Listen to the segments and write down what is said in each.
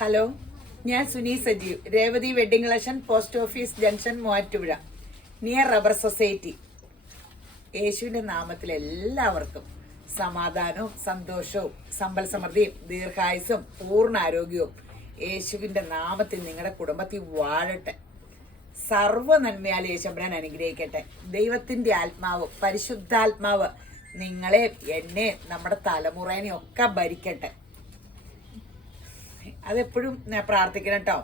Hello, ഞാൻ Suni Sajeev, Revathi wedding collection, post office junction, Muvattupuzha, near rubber society. യേശുവിൻ്റെ നാമത്തിൽ എല്ലാവർക്കും സമാധാനവും സന്തോഷവും സമ്പൽ സമൃദ്ധിയും ദീർഘായുസും പൂർണ്ണ ആരോഗ്യവും യേശുവിൻ്റെ നാമത്തിൽ നിങ്ങളുടെ കുടുംബത്തിൽ വാഴട്ടെ. സർവ്വ നന്മയാൽ യേശുബ്രാൻ അനുഗ്രഹിക്കട്ടെ. ദൈവത്തിൻ്റെ ആത്മാവ്, പരിശുദ്ധാത്മാവ് നിങ്ങളെ, എന്നെ, നമ്മുടെ തലമുറേനെ ഒക്കെ ഭരിക്കട്ടെ. അതെപ്പോഴും പ്രാർത്ഥിക്കണം കേട്ടോ.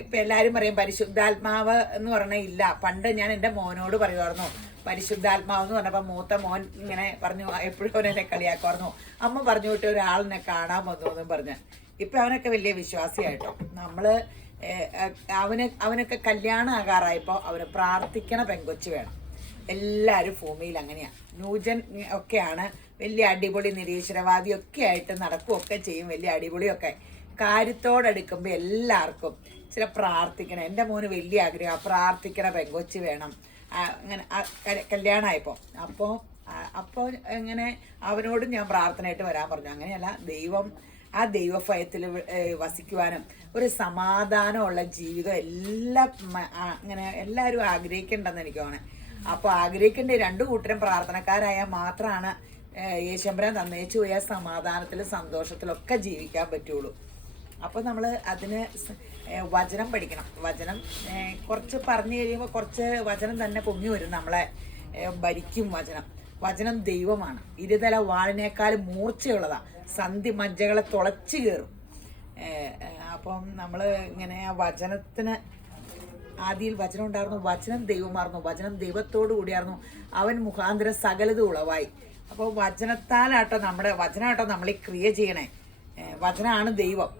ഇപ്പം എല്ലാവരും പറയും പരിശുദ്ധാത്മാവ് എന്ന് പറഞ്ഞാൽ ഇല്ല. പണ്ട് ഞാൻ എൻ്റെ മോനോട് പറയുമായിരുന്നു പരിശുദ്ധാത്മാവ് എന്ന് പറഞ്ഞപ്പോൾ മൂത്ത മോൻ ഇങ്ങനെ പറഞ്ഞു, എപ്പോഴും അവനെന്നെ കളിയാക്കുമായിരുന്നു. അമ്മ പറഞ്ഞു വിട്ട് ഒരാളിനെ കാണാൻ വന്നു എന്നും പറഞ്ഞ്. ഇപ്പം അവനൊക്കെ വലിയ വിശ്വാസിയായിട്ടോ. നമ്മൾ അവനൊക്കെ കല്യാണം ആകാറായപ്പോൾ അവന് പ്രാർത്ഥിക്കണ പെങ്കൊച്ച് വേണം. എല്ലാവരും ഭൂമിയിൽ അങ്ങനെയാണ്. ന്യൂജൻ ഒക്കെയാണ്, വലിയ അടിപൊളി നിരീശ്വരവാദിയൊക്കെ ആയിട്ട് നടക്കുകയൊക്കെ ചെയ്യും, വലിയ അടിപൊളിയൊക്കെ. കാര്യത്തോടെടുക്കുമ്പോൾ എല്ലാവർക്കും ചില പ്രാർത്ഥിക്കണം. എൻ്റെ മോന് വലിയ ആഗ്രഹം പ്രാർത്ഥിക്കണ പെങ്കൊച്ച് വേണം. അങ്ങനെ കല്യാണമായപ്പോൾ അപ്പോൾ ഇങ്ങനെ അവനോട് ഞാൻ പ്രാർത്ഥനയായിട്ട് വരാൻ പറഞ്ഞു. അങ്ങനെയല്ല, ആ ദൈവഭയത്തിൽ വസിക്കുവാനും ഒരു സമാധാനമുള്ള ജീവിതം അങ്ങനെ എല്ലാവരും ആഗ്രഹിക്കേണ്ടെന്ന് എനിക്ക് തോന്നുന്നത്. അപ്പോൾ ആഗ്രഹിക്കേണ്ട രണ്ടു കൂട്ടരും പ്രാർത്ഥനക്കാരായാൽ മാത്രമാണ് യേശുബ്രാൻ തന്നേച്ചു പോയ സമാധാനത്തിലും സന്തോഷത്തിലൊക്കെ ജീവിക്കാൻ പറ്റുള്ളൂ. അപ്പോൾ നമ്മൾ അതിന് വചനം പഠിക്കണം. വചനം കുറച്ച് പറഞ്ഞു കഴിയുമ്പോൾ കുറച്ച് വചനം തന്നെ പൊങ്ങി വരും, നമ്മളെ ഭരിക്കും. വചനം ദൈവമാണ്. ഇരുതല വാളിനേക്കാൾ മൂർച്ചയുള്ളതാണ്. സന്ധി മജ്ജകളെ തുളച്ചു കയറും. അപ്പം നമ്മൾ ഇങ്ങനെ വചനത്തിന് ആദിയിൽ വചനം ഉണ്ടായിരുന്നു, വചനം ദൈവമായിരുന്നു, വചനം ദൈവത്തോടു കൂടിയായിരുന്നു, അവൻ മുഖാന്തരം സകലത് ഉളവായി. അപ്പോൾ വചനത്താലാട്ടോ വചനമാട്ടോ നമ്മൾ ഈ ക്രിയ ചെയ്യണേ. വചനമാണ് ദൈവം,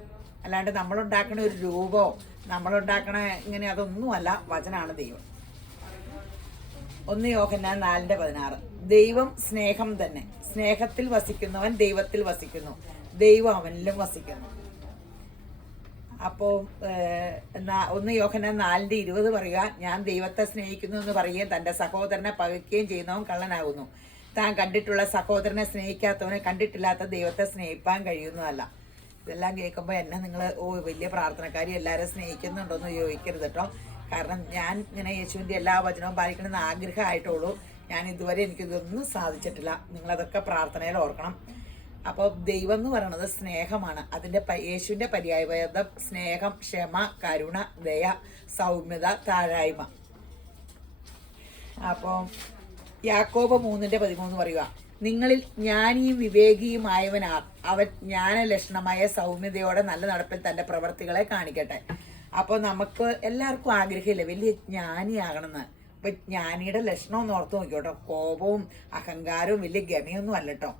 അല്ലാണ്ട് നമ്മളുണ്ടാക്കണ ഒരു രൂപമോ നമ്മളുണ്ടാക്കണ ഇങ്ങനെ അതൊന്നുമല്ല. വചനമാണ് ദൈവം. 1 യോഹന്നാൻ 4:16. ദൈവം സ്നേഹം തന്നെ. സ്നേഹത്തിൽ വസിക്കുന്നവൻ ദൈവത്തിൽ വസിക്കുന്നു, ദൈവം അവനിലും വസിക്കുന്നു. അപ്പോൾ 1 യോഹന്നാൻ 4:20 പറയുക, ഞാൻ ദൈവത്തെ സ്നേഹിക്കുന്നു എന്ന് പറയുകയും തൻ്റെ സഹോദരനെ പകയ്ക്കുകയും ചെയ്യുന്നവൻ കള്ളനാകുന്നു. താൻ കണ്ടിട്ടുള്ള സഹോദരനെ സ്നേഹിക്കാത്തവനെ കണ്ടിട്ടില്ലാത്ത ദൈവത്തെ സ്നേഹിപ്പാൻ കഴിയുന്നതല്ല. ഇതെല്ലാം കേൾക്കുമ്പോൾ എന്നെ നിങ്ങൾ വലിയ പ്രാർത്ഥനക്കാരി എല്ലാവരും സ്നേഹിക്കുന്നുണ്ടോയെന്ന് ചോദിക്കരുത് കേട്ടോ. കാരണം ഞാൻ ഇങ്ങനെ യേശുവിൻ്റെ എല്ലാ വചനവും പാലിക്കണമെന്ന് ആഗ്രഹമായിട്ടുള്ളൂ. ഞാൻ ഇതുവരെ എനിക്കിതൊന്നും സാധിച്ചിട്ടില്ല. നിങ്ങളതൊക്കെ പ്രാർത്ഥനയിൽ ഓർക്കണം. അപ്പോൾ ദൈവം എന്ന് പറയുന്നത് സ്നേഹമാണ്. അതിൻ്റെ യേശുവിൻ്റെ പര്യായപദം സ്നേഹം, ക്ഷമ, കരുണ, ദയ, സൗമ്യത, താഴായ്മ. അപ്പോൾ യാക്കോബ് 3:13 പറയുക, നിങ്ങളിൽ ജ്ഞാനിയും വിവേകിയുമായവനാർ അവൻ ജ്ഞാനലക്ഷണമായ സൗമ്യതയോടെ നല്ല നടപ്പിൽ തൻ്റെ പ്രവർത്തികളെ കാണിക്കട്ടെ. അപ്പോൾ നമുക്ക് എല്ലാവർക്കും ആഗ്രഹമില്ല വലിയ ജ്ഞാനിയാകണമെന്ന്. അപ്പം ജ്ഞാനിയുടെ ലക്ഷണം ഒന്ന് ഓർത്ത് നോക്കിയോട്ടോ. കോപവും അഹങ്കാരവും വലിയ ഗമയൊന്നും അല്ല കേട്ടോ.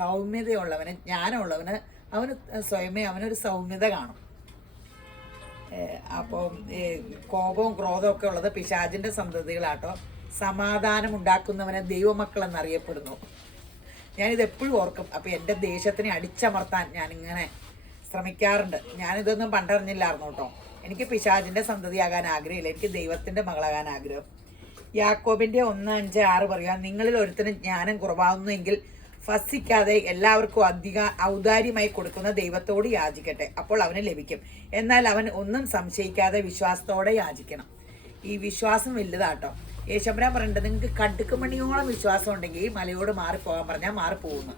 സൗമ്യതയുള്ളവന്, ജ്ഞാനമുള്ളവന് അവന് സ്വയമേ അവനൊരു സൗമ്യത കാണും. അപ്പം കോപവും ക്രോധവും ഒക്കെ ഉള്ളത് പിശാചിൻ്റെ സന്തതികളാട്ടോ. സമാധാനം ഉണ്ടാക്കുന്നവനെ ദൈവമക്കൾ എന്നറിയപ്പെടുന്നു. ഞാനിതെപ്പോഴും ഓർക്കും. അപ്പം എൻ്റെ ദേശത്തിനെ അടിച്ചമർത്താൻ ഞാനിങ്ങനെ ശ്രമിക്കാറുണ്ട്. ഞാനിതൊന്നും പണ്ടറിഞ്ഞില്ലായിരുന്നു കേട്ടോ. എനിക്ക് പിശാചിൻ്റെ സന്തതിയാകാൻ ആഗ്രഹമില്ല, എനിക്ക് ദൈവത്തിൻ്റെ മകളാകാൻ ആഗ്രഹം. യാക്കോബിൻ്റെ 1:5-6 പറയുക, നിങ്ങളിൽ ഒരുത്തന് ജ്ഞാനം കുറവാകുന്നുവെങ്കിൽ ഫസിക്കാതെ എല്ലാവർക്കും ഔദാര്യമായി കൊടുക്കുന്ന ദൈവത്തോട് യാചിക്കട്ടെ, അപ്പോൾ അവന് ലഭിക്കും. എന്നാൽ അവൻ ഒന്നും സംശയിക്കാതെ വിശ്വാസത്തോടെ യാചിക്കണം. ഈ വിശ്വാസം വലുതാട്ടോ. യേശുബ്രാൻ പറഞ്ഞിട്ട് നിങ്ങൾക്ക് കടുക്കുമണിയോളം വിശ്വാസം ഉണ്ടെങ്കിൽ ഈ മലയോട് മാറിപ്പോകാൻ പറഞ്ഞാൽ മാറിപ്പോകുന്നു.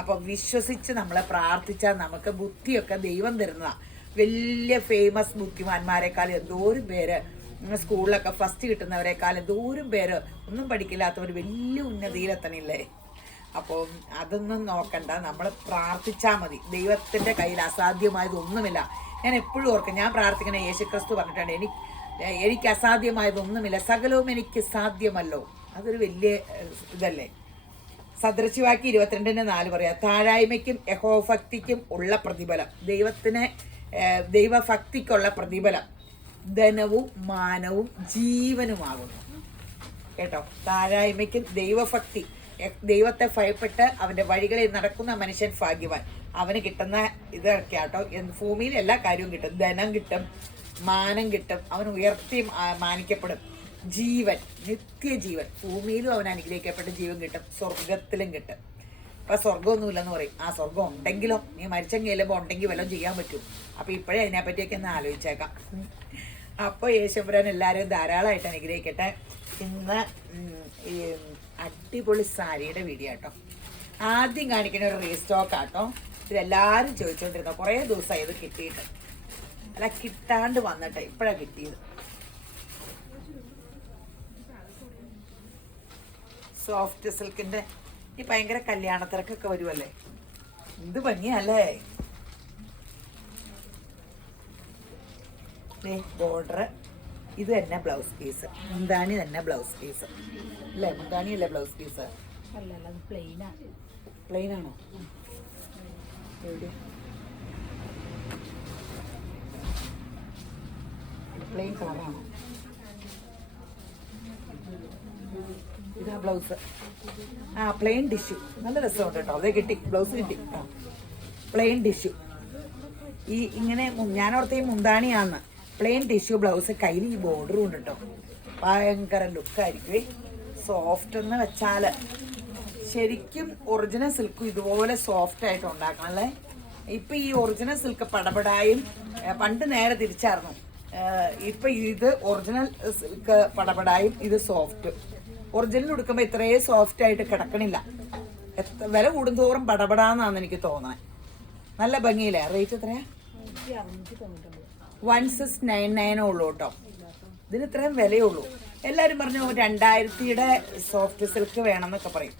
അപ്പം വിശ്വസിച്ച് നമ്മളെ പ്രാർത്ഥിച്ചാൽ നമുക്ക് ബുദ്ധിയൊക്കെ ദൈവം തരുന്നതാണ്. വലിയ ഫേമസ് ബുദ്ധിമാന്മാരെക്കാൾ എന്തോരം പേര്, സ്കൂളിലൊക്കെ ഫസ്റ്റ് കിട്ടുന്നവരെക്കാൾ എന്തോരം പേര് ഒന്നും പഠിക്കില്ലാത്തവർ വലിയ ഉന്നതിയിലെത്തണില്ലേ. അപ്പോൾ അതൊന്നും നോക്കണ്ട, നമ്മൾ പ്രാർത്ഥിച്ചാൽ മതി. ദൈവത്തിൻ്റെ കയ്യിൽ അസാധ്യമായതൊന്നുമില്ല. ഞാൻ എപ്പോഴും ഓർക്കും, ഞാൻ പ്രാർത്ഥിക്കണ യേശുക്രിസ്തു പറഞ്ഞിട്ടുണ്ട്, എനിക്ക് അസാധ്യമായതൊന്നുമില്ല, സകലവും എനിക്ക് സാധ്യമല്ലോ. അതൊരു വലിയ ഇതല്ലേ. സദൃശവാക്യം 22:4 പറയാം, താഴായ്മയ്ക്കും യഹോഭക്തിക്കും ഉള്ള പ്രതിഫലം, ദൈവഭക്തിക്കുള്ള പ്രതിഫലം ധനവും മാനവും ജീവനുമാകുന്നു കേട്ടോ. താഴായ്മയ്ക്കും ദൈവഭക്തി, ദൈവത്തെ ഭയപ്പെട്ട് അവൻ്റെ വഴികളിൽ നടക്കുന്ന മനുഷ്യൻ ഭാഗ്യവാൻ. അവന് കിട്ടുന്ന ഇതൊക്കെ ആട്ടോ. ഭൂമിയിൽ എല്ലാ കാര്യവും കിട്ടും. ധനം കിട്ടും, മാനം കിട്ടും, അവൻ ഉയർത്തി മാനിക്കപ്പെടും. ജീവൻ, നിത്യജീവൻ, ഭൂമിയിലും അവൻ അനുഗ്രഹിക്കപ്പെട്ട ജീവൻ കിട്ടും, സ്വർഗത്തിലും കിട്ടും. ഇപ്പം സ്വർഗ്ഗമൊന്നുമില്ലെന്ന് പറയും. ആ സ്വർഗ്ഗം ഉണ്ടെങ്കിലോ, നീ മരിച്ചെങ്കിൽ ചെല്ലുമ്പോൾ ഉണ്ടെങ്കിൽ വല്ലതും ചെയ്യാൻ പറ്റും. അപ്പോൾ ഇപ്പോഴേ അതിനെപ്പറ്റിയൊക്കെ ഒന്ന് ആലോചിച്ചേക്കാം. അപ്പോൾ യേശുപുരാൻ എല്ലാവരും ധാരാളമായിട്ട് അനുഗ്രഹിക്കട്ടെ. ഇന്ന് ഈ അടിപൊളി സാരിയുടെ വീഡിയോ കേട്ടോ. ആദ്യം കാണിക്കുന്ന ഒരു റീസ്റ്റോക്ക് ആട്ടോ. ഇതെല്ലാവരും ചോദിച്ചുകൊണ്ടിരുന്നു, കുറേ ദിവസമായി ഇത് കിട്ടിയിട്ട്. അല്ല, കിട്ടാണ്ട് വന്നിട്ട് ഇപ്പോഴാണ് കിട്ടിയത്. സോഫ്റ്റ് സിൽക്കിൻ്റെ ഈ ഭയങ്കര കല്യാണത്തിരക്കൊക്കെ വരുമല്ലേ, എന്ത് ഭംഗിയല്ലേ. ബോർഡർ ഇത് തന്നെ ബ്ലൗസ് പീസ്, മുന്താണി തന്നെ ബ്ലൗസ് പീസ് അല്ലേ? മുന്താണി അല്ലേ ബ്ലൗസ് പീസ്? പ്ലെയിൻ ആണോ? പ്ലെയിൻ കളറാണോ? ഇതാ ബ്ലൗസ്. ആ, പ്ലെയിൻ ടിഷ്യൂ നല്ല രസമുണ്ട് കേട്ടോ. അതേ കിട്ടി, ബ്ലൗസ് കിട്ടി. ആ, പ്ലെയിൻ ടിഷ്യൂ. ഈ ഇങ്ങനെ ഞാനോർത്ത് ഈ മുന്താണിയാന്ന്. പ്ലെയിൻ ടിഷ്യൂ ബ്ലൗസ്, കയ്യിൽ ഈ ബോർഡറും ഉണ്ട് കേട്ടോ. ഭയങ്കര ലുക്കായിരിക്കുവേ. സോഫ്റ്റ് എന്ന് വെച്ചാൽ ശരിക്കും ഒറിജിനൽ സിൽക്കും ഇതുപോലെ സോഫ്റ്റ് ആയിട്ട് ഉണ്ടാക്കണം അല്ലേ. ഇപ്പം ഈ ഒറിജിനൽ സിൽക്ക് പടപടായും, പണ്ട് നേരെ തിരിച്ചായിരുന്നു. ഇപ്പം ഇത് ഒറിജിനൽ സിൽക്ക് പടപടായും, ഇത് സോഫ്റ്റ്. ഒറിജിനൽ എടുക്കുമ്പോൾ ഇത്രയും സോഫ്റ്റ് ആയിട്ട് കിടക്കണില്ല. വില കൂടുന്തോറും പടപടാന്നാണ് എനിക്ക് തോന്നുന്നത്. നല്ല ഭംഗിയില്ലേ? റേറ്റ് എത്രയാ? 1699 ഉള്ളൂ കേട്ടോ. ഇതിന് ഇത്രയും വിലയുള്ളൂ. എല്ലാവരും പറഞ്ഞു 2000-യുടെ സോഫ്റ്റ് സിൽക്ക് വേണമെന്നൊക്കെ പറയും.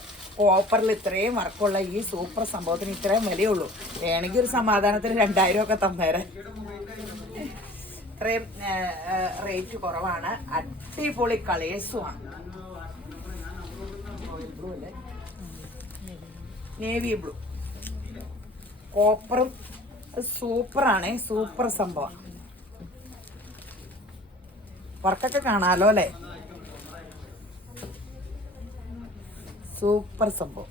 ഓഫറിൽ ഇത്രയും വർക്കുള്ള ഈ സൂപ്പർ സംഭവത്തിന് ഇത്രയും വിലയുള്ളൂ. വേണമെങ്കിൽ ഒരു സമാധാനത്തിന് 2000 ഒക്കെ തന്നേരെ. ഇത്രയും റേറ്റ് കുറവാണ്. അടിപൊളി കളേഴ്സുമാണ്. നേവി ബ്ലൂ, കോപ്പറും സൂപ്പറാണ്. സൂപ്പർ സംഭവം. വർക്കൊക്കെ കാണാലോ അല്ലേ? സൂപ്പർ സംഭവം.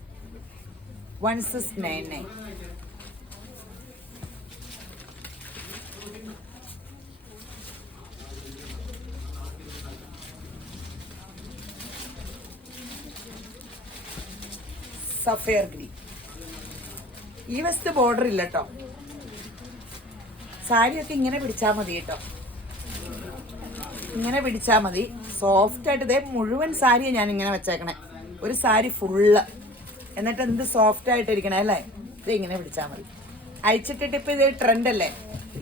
1699. Sapphire green. ഈ വശത്ത് ബോർഡർ ഇല്ല കേട്ടോ. സാരിയൊക്കെ ഇങ്ങനെ പിടിച്ചാൽ മതി കേട്ടോ. ഇങ്ങനെ പിടിച്ചാൽ മതി. സോഫ്റ്റായിട്ട്. ഇതേ മുഴുവൻ സാരിയാണ് ഞാൻ ഇങ്ങനെ വെച്ചേക്കണേ. ഒരു സാരി ഫുള്ള്. എന്നിട്ട് എന്ത് സോഫ്റ്റ് ആയിട്ടിരിക്കണേ അല്ലേ. ഇത് ഇങ്ങനെ പിടിച്ചാൽ മതി. അഴിച്ചിട്ടിട്ട് ഇപ്പം ഇത് ട്രെൻഡ് അല്ലേ.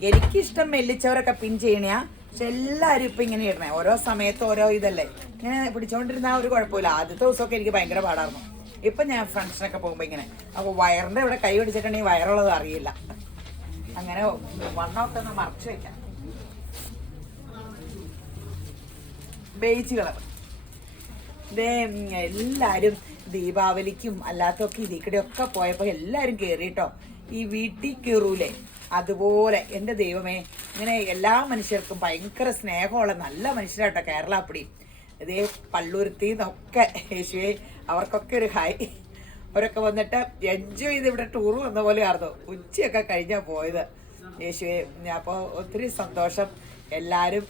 എനിക്കിഷ്ടം മെല്ലിച്ചവരൊക്കെ പിൻ ചെയ്യണയാ. പക്ഷെ എല്ലാവരും ഇപ്പം ഇങ്ങനെ ഇടണേ. ഓരോ സമയത്ത് ഓരോ ഇതല്ലേ. ഇങ്ങനെ പിടിച്ചോണ്ടിരുന്നാൽ ഒരു കുഴപ്പമില്ല. ആദ്യത്തെ ദിവസമൊക്കെ എനിക്ക് ഭയങ്കര പാടായിരുന്നു. ഇപ്പം ഞാൻ ഫംഗ്ഷനൊക്കെ പോകുമ്പോൾ ഇങ്ങനെ. അപ്പോൾ വയറിൻ്റെ ഇവിടെ കൈ പിടിച്ചിട്ടുണ്ടെങ്കിൽ വയറുള്ളത് അറിയില്ല. അങ്ങനെ വണ്ണമൊക്കെ ഒന്ന് മറച്ചു വയ്ക്കാം. Beige colour. ഇതേ എല്ലാവരും ദീപാവലിക്കും അല്ലാത്തൊക്കെ ഇതിൽ കൂടെയൊക്കെ പോയപ്പോൾ എല്ലാവരും കയറിയിട്ടോ. ഈ വീട്ടിൽ കയറൂലേ അതുപോലെ. എൻ്റെ ദൈവമേ, ഇങ്ങനെ എല്ലാ മനുഷ്യർക്കും ഭയങ്കര സ്നേഹമുള്ള നല്ല മനുഷ്യരാട്ടോ കേരളാപ്പടി. ഇതേ പള്ളൂരത്തിൽ നിന്നൊക്കെ യേശുവേ, അവർക്കൊക്കെ ഒരു ഹായ്. അവരൊക്കെ വന്നിട്ട് എൻജോയ് ചെയ്ത് ഇവിടെ ടൂർ വന്ന പോലെ ആയിരുന്നു. ഉച്ചയൊക്കെ കഴിഞ്ഞാൽ പോയത്. യേശുവേ, അപ്പോൾ ഒത്തിരി സന്തോഷം. എല്ലാവരും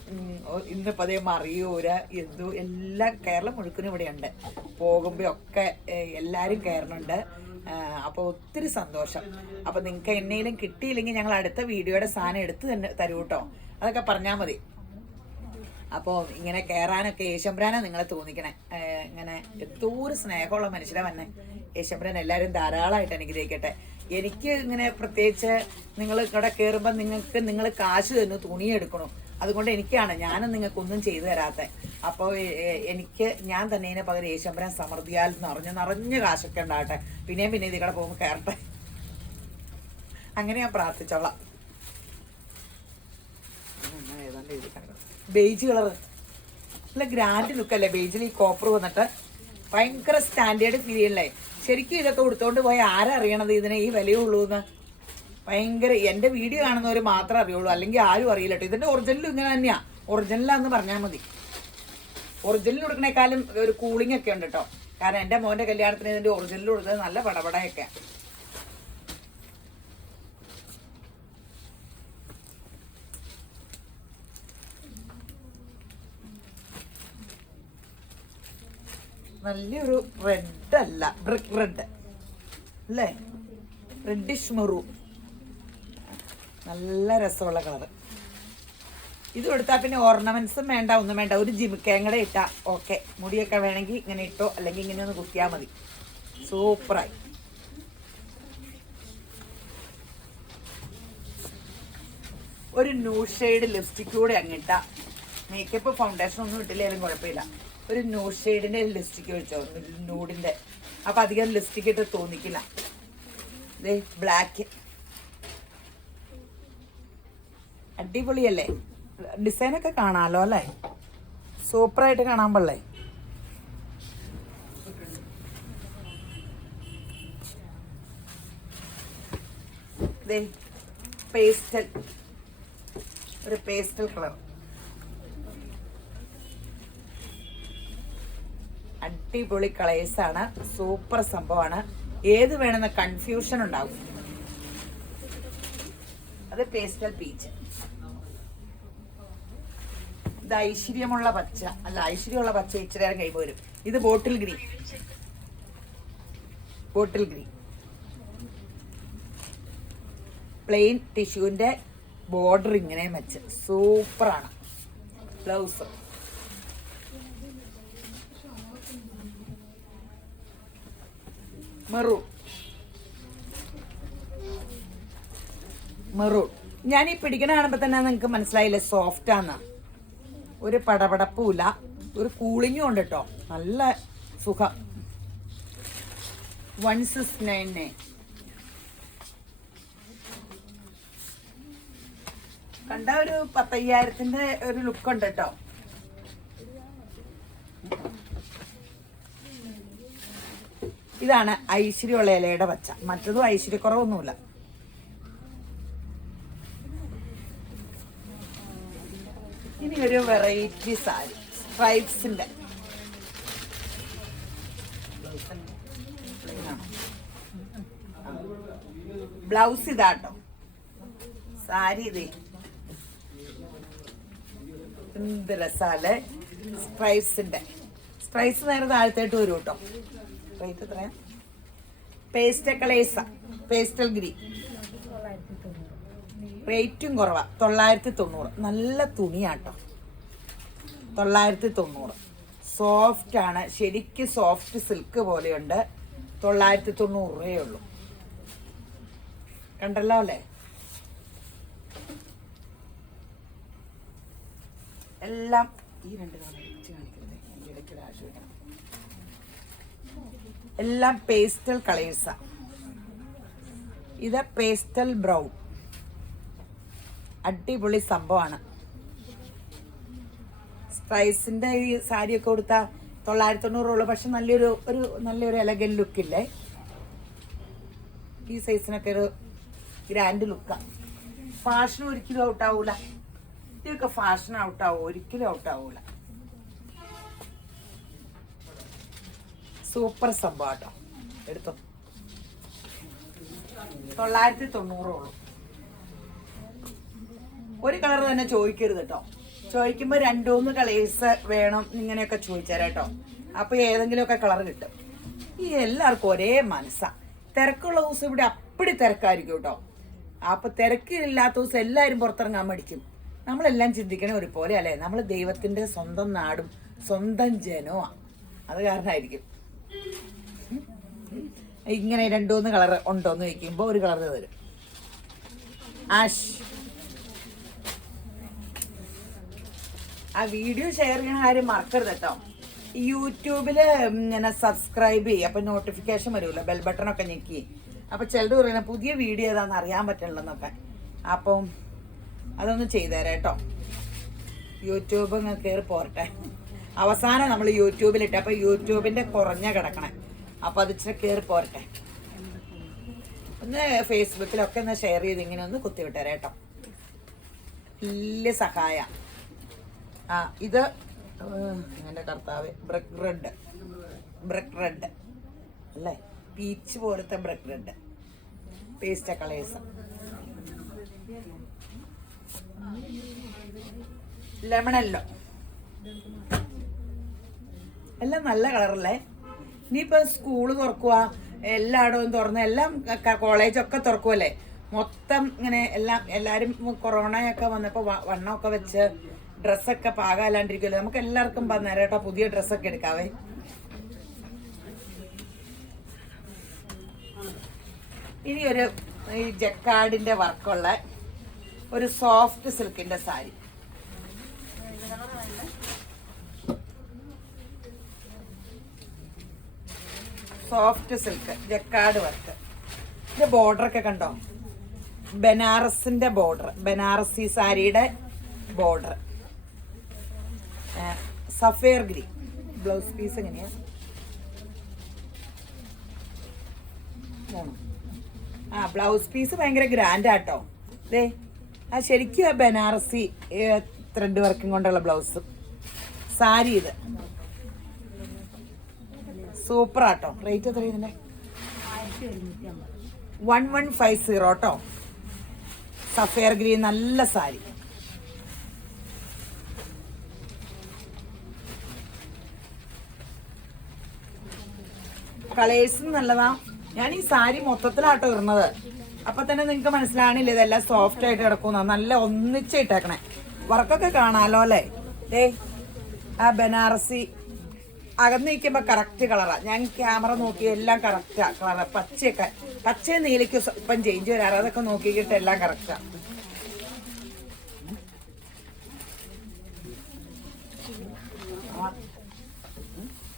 ഇന്നിപ്പോൾ അതേ മറിയൂര് എന്തു എല്ലാം കേരളം മുഴുവനും ഇവിടെയുണ്ട്. പോകുമ്പോഴൊക്കെ എല്ലാവരും കയറുന്നുണ്ട്. അപ്പോൾ ഒത്തിരി സന്തോഷം. അപ്പോൾ നിങ്ങൾക്ക് എന്നേലും കിട്ടിയില്ലെങ്കിൽ ഞങ്ങൾ അടുത്ത വീഡിയോയുടെ സാധനം എടുത്ത് തന്നെ തരൂ കേട്ടോ. അതൊക്കെ പറഞ്ഞാൽ മതി. അപ്പോൾ ഇങ്ങനെ കയറാനൊക്കെ യേശുമ്പരാനെ നിങ്ങളെ തോന്നിക്കണേ. ഇങ്ങനെ എന്തോരം സ്നേഹമുള്ള മനുഷ്യരെ വന്നെ. യേശുമ്പരാൻ എല്ലാവരും ധാരാളമായിട്ട് അനുഗ്രഹിക്കട്ടെ. എനിക്ക് ഇങ്ങനെ പ്രത്യേകിച്ച് നിങ്ങൾ ഇവിടെ കയറുമ്പോൾ നിങ്ങൾ കാശ് തന്നു തുണിയെടുക്കണം. അതുകൊണ്ട് ഞാനും നിങ്ങൾക്കൊന്നും ചെയ്തു തരാത്ത. അപ്പോൾ ഞാൻ തന്നെ ഇതിനെ പകരം യേശുമ്പരാൻ സമൃദ്ധിയാൽ നിറഞ്ഞ കാശൊക്കെ ഉണ്ടാകട്ടെ. പിന്നെയും പിന്നെ ഇതിൽ കൂടെ പോകുമ്പോൾ കയറട്ടെ. അങ്ങനെ ഞാൻ പ്രാർത്ഥിച്ചോളാം. ഏതാണ്ട് എഴുതി കിടക്കണം. ബേജ് കളർ നല്ല ഗ്രാൻഡ് ലുക്കല്ലേ ബേജിൽ ഈ കോപ്പർ വന്നിട്ട്. ഭയങ്കര സ്റ്റാൻഡേർഡ് ഫീൽ ചെയ്യല്ലേ. ശരിക്കും ഇതൊക്കെ കൊടുത്തോണ്ട് പോയി ആരറിയണത് ഇതിനെ ഈ വിലയുള്ളൂ എന്ന്. ഭയങ്കര എൻ്റെ വീഡിയോ കാണുന്നവർ മാത്രമേ അറിയുള്ളൂ, അല്ലെങ്കിൽ ആരും അറിയില്ല കേട്ടോ. ഇതിൻ്റെ ഒറിജിനലും ഇങ്ങനെ തന്നെയാണ്. ഒറിജിനലാന്ന് പറഞ്ഞാൽ മതി. ഒറിജിനൽ കൊടുക്കണേക്കാളും ഒരു കൂളിംഗ് ഒക്കെ ഉണ്ട് കേട്ടോ. കാരണം എൻ്റെ മോൻ്റെ കല്യാണത്തിന് ഇതിൻ്റെ ഒറിജിനൽ കൊടുത്തത് നല്ല പടപടയൊക്കെ. നല്ലൊരു റെഡ് അല്ല, ബ്രിക്ക് റെഡ്. അല്ലേ? റെഡിഷ് മെറൂൺ, നല്ല രസമുള്ള കളറ്. ഇത് കൊടുത്താൽ പിന്നെ ഓർണമെന്റ്സും വേണ്ട, ഒന്നും വേണ്ട. ഒരു ജിമിക്കയും കൂടെ ഇട്ടാ ഓക്കെ. മുടിയൊക്കെ വേണമെങ്കിൽ ഇങ്ങനെ ഇട്ടോ, അല്ലെങ്കിൽ ഇങ്ങനെ ഒന്ന് കുത്തിയാൽ മതി. സൂപ്പറായി. ഒരു ന്യൂ ഷെയ്ഡ് ലിപ്സ്റ്റിക് കൂടെ അങ്ങിട്ട മേക്കപ്പ് ഫൗണ്ടേഷൻ ഒന്നും ഇട്ടില്ലാലും കുഴപ്പമില്ല. ഒരു ന്യൂ ഷെയ്ഡിന്റെ ലിപ്സ്റ്റിക് വെച്ചോ, ന്യൂഡിന്റെ. അപ്പൊ അധികം ലിപ്സ്റ്റിക് ഇട്ട് തോന്നിക്കില്ല. ബ്ലാക്ക് അടിപൊളിയല്ലേ? ഡിസൈനൊക്കെ കാണാമല്ലോ അല്ലേ? സൂപ്പറായിട്ട് കാണാൻ പാടില്ലേ? പേസ്റ്റൽ, ഒരു പേസ്റ്റൽ കളർ, അടിപൊളി കളേഴ്സാണ്. സൂപ്പർ സംഭവമാണ്. ഏത് വേണമെന്ന കൺഫ്യൂഷൻ ഉണ്ടാവും. അത് പേസ്റ്റൽ പീച്ച്. ഇത് ഐശ്വര്യമുള്ള പച്ച അല്ല, ഐശ്വര്യമുള്ള പച്ച ഇച്ചിരി നേരം കൈ പോരും. ഇത് bottle green, bottle green plain ടിഷ്യൂവിന്റെ ബോർഡർ ഇങ്ങനെ വെച്ച് സൂപ്പറാണ്. Blouse maroon, maroon. ഞാൻ ഈ പിടിക്കണ കാണുമ്പോ തന്നെ നിങ്ങൾക്ക് മനസ്സിലായില്ലേ സോഫ്റ്റാന്ന്. ഒരു പടപടപ്പൂല, ഒരു കൂളിങ്ങും ഉണ്ട് കേട്ടോ. നല്ല സുഖം. 169. കണ്ട ഒരു 10,000-ന്റെ ഒരു ലുക്ക് ഉണ്ട് കേട്ടോ. ഇതാണ് ഐശ്വര്യമുള്ള ഇലയുടെ പച്ച. മറ്റതും ഐശ്വര്യക്കുറവൊന്നുമില്ല. ഇനി ഒരു വെറൈറ്റി സാരി, സ്ട്രൈപ്സിന്റെ. ബ്ലൗസ് ഇതാട്ടോ, സാരി ഇതേ. എന്ത് രസാല്. സ്ട്രൈപ്സിന്റെ. സ്ട്രൈപ്സ് നേരെ താഴത്തേട്ട് വരും കേട്ടോ. റേറ്റ് എത്രയാ? Pastel colours, pastel green. റേറ്റും കുറവാ, 990. നല്ല തുണിയാട്ടോ, 990. സോഫ്റ്റ് ആണ്, ശരിക്കും സോഫ്റ്റ് സിൽക്ക് പോലെയുണ്ട്. 990 രൂപയേ ഉള്ളൂ. കണ്ടല്ലോ അല്ലേ? എല്ലാം ഈ രണ്ട് എല്ലാം പേസ്റ്റൽ കളേഴ്സാ. ഇത് പേസ്റ്റൽ ബ്രൗൺ, അടിപൊളി സംഭവമാണ്. സ്ട്രൈസിന്റെ ഈ സാരിയൊക്കെ കൊടുത്താൽ 990 ഉള്ളു. പക്ഷെ നല്ലൊരു എലഗൻ ലുക്കില്ലേ? ഈ സൈസിനൊക്കെ ഒരു ഗ്രാൻഡ് ലുക്കാണ്. ഫാഷൻ ഒരിക്കലും ഔട്ടാവൂല. ഇതൊക്കെ ഫാഷൻ ഔട്ടാവും, ഒരിക്കലും ഔട്ടാവൂല. സൂപ്പർ സംഭവം കേട്ടോ. എടുത്തോ, 990 ഉള്ളൂ. ഒരു കളർ തന്നെ ചോദിക്കരുത് കേട്ടോ. ചോദിക്കുമ്പോ 2-3 കളേഴ്സ് വേണം ഇങ്ങനെയൊക്കെ ചോദിച്ചാരട്ടോ. അപ്പൊ ഏതെങ്കിലുമൊക്കെ കളർ കിട്ടും. ഈ എല്ലാവർക്കും ഒരേ മനസ്സാ. തിരക്കുള്ള ദിവസം ഇവിടെ അപ്പടി തിരക്കായിരിക്കും കേട്ടോ. അപ്പൊ തിരക്കില്ലാത്ത ദിവസം എല്ലാവരും പുറത്തിറങ്ങാൻ മടിക്കും. നമ്മളെല്ലാം ചിന്തിക്കണേ ഒരുപോലെ അല്ലേ? നമ്മൾ ദൈവത്തിന്റെ സ്വന്തം നാടും സ്വന്തം ജനവും. അത് കാരണമായിരിക്കും ഇങ്ങനെ 2-3 കളർ ഉണ്ടോന്ന് ചോദിക്കുമ്പോ ഒരു കളർ തരും. ആഷ്. ആ വീഡിയോ ഷെയർ ചെയ്യണ കാര്യം മറക്കരുത് കേട്ടോ. യൂട്യൂബില് ഇങ്ങനെ സബ്സ്ക്രൈബ് ചെയ്യും. അപ്പൊ നോട്ടിഫിക്കേഷൻ വരുമല്ലോ, ബെൽ ബട്ടൺ ഒക്കെ ഞെക്കി. അപ്പൊ ചിലത് പറയുന്ന പുതിയ വീഡിയോ ഏതാന്ന് അറിയാൻ പറ്റണില്ലെന്നൊക്കെ. അപ്പം അതൊന്ന് ചെയ്തേരാ കേട്ടോ. യൂട്യൂബ് ഇങ്ങനെ കയറി പോരട്ടെ. അവസാനം നമ്മൾ യൂട്യൂബിലിട്ട്, അപ്പൊ യൂട്യൂബിന്റെ കുറഞ്ഞ കിടക്കണേ. അപ്പൊ അത് ഇച്ചിരി കയറി പോരട്ടെ. ഒന്ന് ഫേസ്ബുക്കിലൊക്കെ ഒന്ന് ഷെയർ ചെയ്ത് ഇങ്ങനെ ഒന്ന് കുത്തിവിട്ടേരാ കേട്ടോ. വലിയ സഹായ. ഇത് എൻ്റെ കർത്താവ് ബ്രിക്ക് റെഡ് അല്ലേ? പീച്ച് പോലത്തെ ബ്രിക്ക് റെഡ്, പേസ്റ്റൽ കളേഴ്സ്. ലെമണല്ലോ, എല്ലാം നല്ല കളറല്ലേ? ഇനിയിപ്പോ സ്കൂള് തുറക്കുക, എല്ലായിടവും തുറന്ന് എല്ലാം കോളേജൊക്കെ തുറക്കുമല്ലേ, മൊത്തം ഇങ്ങനെ എല്ലാവരും കൊറോണയൊക്കെ വന്നപ്പോൾ വണ്ണമൊക്കെ വെച്ച് ഡ്രസ്സൊക്കെ പാകാലാണ്ടിരിക്കുമല്ലോ. നമുക്ക് എല്ലാവർക്കും നേരേട്ടാ പുതിയ ഡ്രസ്സൊക്കെ എടുക്കാവേ. ഇനി ഒരു ഈ ജക്കാർഡിന്റെ വർക്കുള്ള ഒരു സോഫ്റ്റ് സിൽക്കിന്റെ sari. Soft silk jacquard work. ഇതിന്റെ ബോർഡറൊക്കെ കണ്ടോ, ബനാറസിന്റെ ബോർഡർ, ബനാറസി സാരിയുടെ border. Sapphire green. Blouse piece എങ്ങനെയാ? ബ്ലൗസ് പീസ് ഭയങ്കര ഗ്രാൻഡ് ആട്ടോ. ദേ ശരിക്കും ബനാറസി ത്രെഡ് വർക്കും കൊണ്ടുള്ള ബ്ലൗസ്. സാരി ഇത് സൂപ്പർ ആട്ടോ. റേറ്റ് എത്ര ഇതിന്റെ? 1150 കേട്ടോ. സഫയർ ഗ്രീൻ നല്ല സാരി. കളേഴ്സും നല്ലതാ. ഞാൻ ഈ സാരി മൊത്തത്തിലാട്ടോ ഇടുന്നത്, അപ്പൊ തന്നെ നിങ്ങക്ക് മനസ്സിലാണില്ല ഇതെല്ലാം സോഫ്റ്റ് ആയിട്ട് കിടക്കുന്ന. നല്ല ഒന്നിച്ചിട്ടേക്കണേ. വർക്കൊക്കെ കാണാലോ അല്ലേ. ദേ ആ ബനാറസി അകന്ന് നിൽക്കുമ്പോ കറക്റ്റ് കളറാ. ഞാൻ ക്യാമറ നോക്കി എല്ലാം കറക്റ്റാ കളറ്. പച്ചയും നീലയ്ക്ക് ഇപ്പം ചേഞ്ച് വരാറ്, അതൊക്കെ നോക്കിയിട്ട് എല്ലാം കറക്റ്റാ.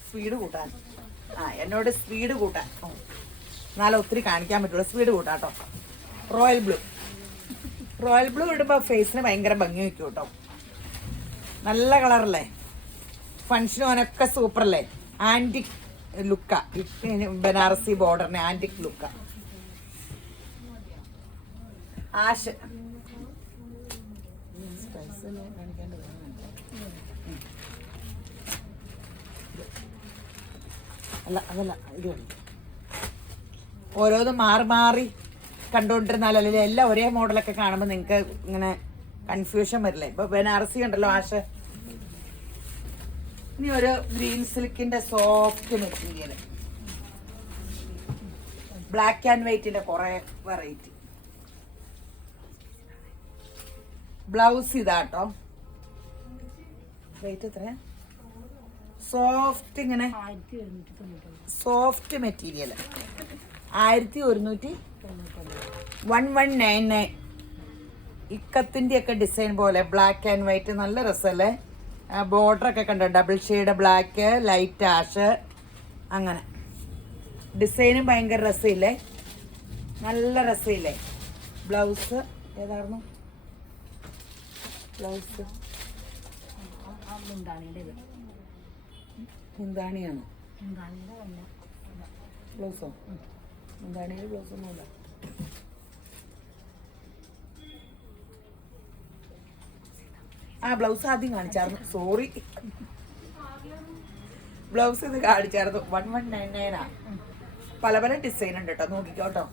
സ്പീഡ് കൂട്ടാൻ എന്നോട് സ്പീഡ് കൂട്ടാൻ എന്നാലും ഒത്തിരി കാണിക്കാൻ പറ്റുള്ളൂ. സ്പീഡ് കൂട്ടാട്ടോ. Royal blue. റോയൽ ബ്ലൂ ഇടുമ്പോ ഫേസിന് ഭയങ്കര ഭംഗി വയ്ക്കും കേട്ടോ. നല്ല കളറല്ലേ, ഫങ്ഷനും അവനൊക്കെ സൂപ്പർ അല്ലേ. ആന്റിക് ലുക്ക, ബനാറസി ബോർഡറിന് ആന്റിക് ലുക്ക. ആഷ് അല്ല അതല്ല, ഇത് ഓരോന്നും മാറി മാറി കണ്ടുകൊണ്ടിരുന്നാലല്ലേ എല്ലാം ഒരേ മോഡലൊക്കെ കാണുമ്പോൾ നിങ്ങൾക്ക് ഇങ്ങനെ കൺഫ്യൂഷൻ വരില്ലേ. ഇപ്പൊ ബനാറസി ഉണ്ടല്ലോ ആഷ്. ഇനി ഒരു ഗ്രീൻ സിൽക്കിന്റെ സോഫ്റ്റ് മെറ്റീരിയൽ, ബ്ലാക്ക് ആൻഡ് വൈറ്റിന്റെ കുറെ വെറൈറ്റി. ബ്ലൗസ് ഇതാട്ടോ. റേറ്റ് എത്ര? സോഫ്റ്റ് ഇങ്ങനെ സോഫ്റ്റ് മെറ്റീരിയൽ 1199. ഇക്കത്തിന്റെ ഒക്കെ ഡിസൈൻ പോലെ ബ്ലാക്ക് ആൻഡ് വൈറ്റ് നല്ല രസമല്ലേ. ബോർഡറൊക്കെ കണ്ടോ, double shade black, light ash, അങ്ങനെ ഡിസൈനും ഭയങ്കര രസമില്ലേ, നല്ല രസമില്ലേ. ബ്ലൗസ് ഏതായിരുന്നു? ബ്ലൗസ് മുന്താണിയാണ്. ബ്ലൗസോ? മുന്താണിയുടെ ബ്ലൗസ് ഒന്നുമില്ല. ബ്ലൗസ് ആദ്യം കാണിച്ചായിരുന്നു, സോറി. ബ്ലൗസ് ഇത് കാണിച്ചായിരുന്നു. 1199 പല പല ഡിസൈൻ ഉണ്ട് കേട്ടോ, നോക്കിക്കോട്ടോ.